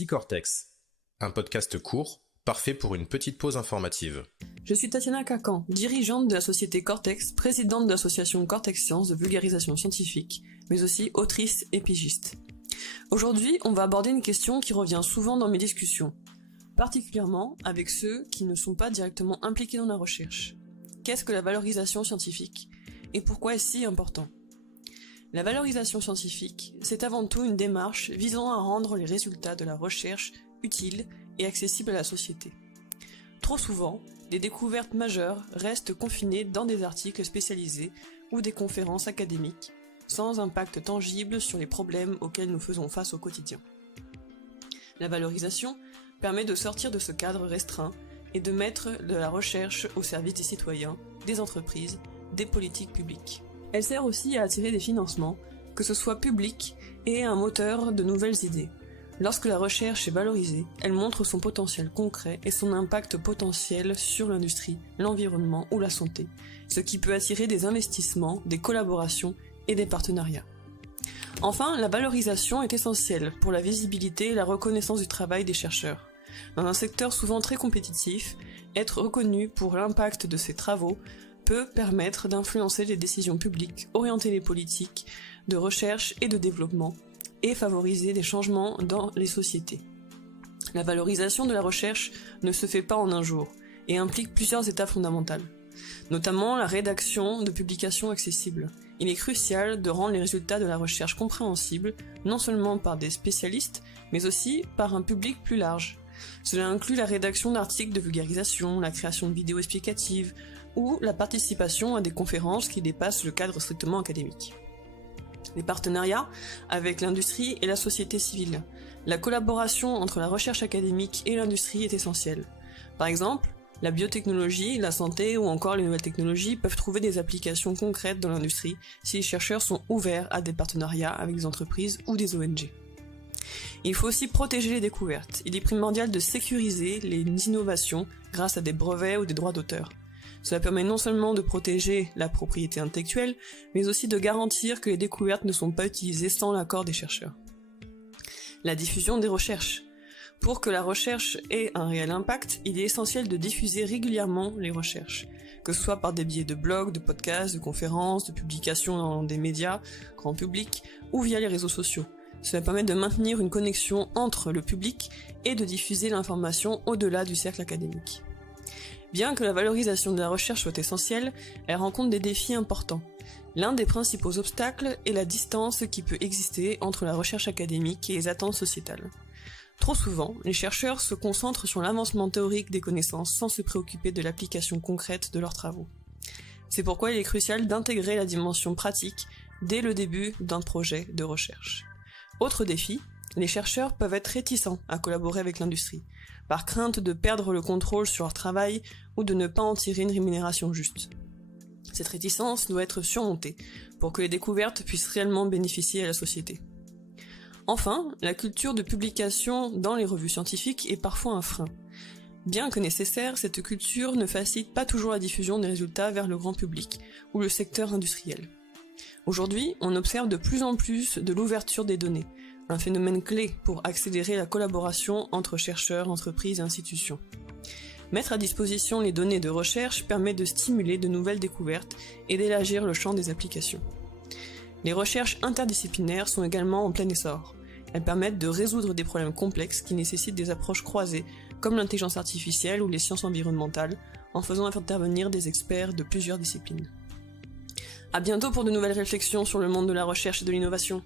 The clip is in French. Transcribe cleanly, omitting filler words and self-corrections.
Psycortex, un podcast court, parfait pour une petite pause informative. Je suis Tatiana Kakan, dirigeante de la société Cortex, présidente de l'association Cortex Science de vulgarisation scientifique, mais aussi autrice et pigiste. Aujourd'hui, on va aborder une question qui revient souvent dans mes discussions, particulièrement avec ceux qui ne sont pas directement impliqués dans la recherche. Qu'est-ce que la valorisation scientifique et pourquoi est-ce si important ? La valorisation scientifique, c'est avant tout une démarche visant à rendre les résultats de la recherche utiles et accessibles à la société. Trop souvent, des découvertes majeures restent confinées dans des articles spécialisés ou des conférences académiques, sans impact tangible sur les problèmes auxquels nous faisons face au quotidien. La valorisation permet de sortir de ce cadre restreint et de mettre de la recherche au service des citoyens, des entreprises, des politiques publiques. Elle sert aussi à attirer des financements, que ce soit publics et un moteur de nouvelles idées. Lorsque la recherche est valorisée, elle montre son potentiel concret et son impact potentiel sur l'industrie, l'environnement ou la santé, ce qui peut attirer des investissements, des collaborations et des partenariats. Enfin, la valorisation est essentielle pour la visibilité et la reconnaissance du travail des chercheurs. Dans un secteur souvent très compétitif, être reconnu pour l'impact de ses travaux peut permettre d'influencer les décisions publiques, orienter les politiques de recherche et de développement, et favoriser des changements dans les sociétés. La valorisation de la recherche ne se fait pas en un jour, et implique plusieurs étapes fondamentales, notamment la rédaction de publications accessibles. Il est crucial de rendre les résultats de la recherche compréhensibles, non seulement par des spécialistes, mais aussi par un public plus large. Cela inclut la rédaction d'articles de vulgarisation, la création de vidéos explicatives, ou la participation à des conférences qui dépassent le cadre strictement académique. Les partenariats avec l'industrie et la société civile. La collaboration entre la recherche académique et l'industrie est essentielle. Par exemple, la biotechnologie, la santé ou encore les nouvelles technologies peuvent trouver des applications concrètes dans l'industrie si les chercheurs sont ouverts à des partenariats avec des entreprises ou des ONG. Il faut aussi protéger les découvertes. Il est primordial de sécuriser les innovations grâce à des brevets ou des droits d'auteur. Cela permet non seulement de protéger la propriété intellectuelle, mais aussi de garantir que les découvertes ne sont pas utilisées sans l'accord des chercheurs. La diffusion des recherches. Pour que la recherche ait un réel impact, il est essentiel de diffuser régulièrement les recherches, que ce soit par des biais de blogs, de podcasts, de conférences, de publications dans des médias, grand public, ou via les réseaux sociaux. Cela permet de maintenir une connexion entre le public et de diffuser l'information au-delà du cercle académique. Bien que la valorisation de la recherche soit essentielle, elle rencontre des défis importants. L'un des principaux obstacles est la distance qui peut exister entre la recherche académique et les attentes sociétales. Trop souvent, les chercheurs se concentrent sur l'avancement théorique des connaissances sans se préoccuper de l'application concrète de leurs travaux. C'est pourquoi il est crucial d'intégrer la dimension pratique dès le début d'un projet de recherche. Autre défi, les chercheurs peuvent être réticents à collaborer avec l'industrie, par crainte de perdre le contrôle sur leur travail ou de ne pas en tirer une rémunération juste. Cette réticence doit être surmontée pour que les découvertes puissent réellement bénéficier à la société. Enfin, la culture de publication dans les revues scientifiques est parfois un frein. Bien que nécessaire, cette culture ne facilite pas toujours la diffusion des résultats vers le grand public ou le secteur industriel. Aujourd'hui, on observe de plus en plus de l'ouverture des données, un phénomène clé pour accélérer la collaboration entre chercheurs, entreprises et institutions. Mettre à disposition les données de recherche permet de stimuler de nouvelles découvertes et d'élargir le champ des applications. Les recherches interdisciplinaires sont également en plein essor. Elles permettent de résoudre des problèmes complexes qui nécessitent des approches croisées, comme l'intelligence artificielle ou les sciences environnementales, en faisant intervenir des experts de plusieurs disciplines. À bientôt pour de nouvelles réflexions sur le monde de la recherche et de l'innovation.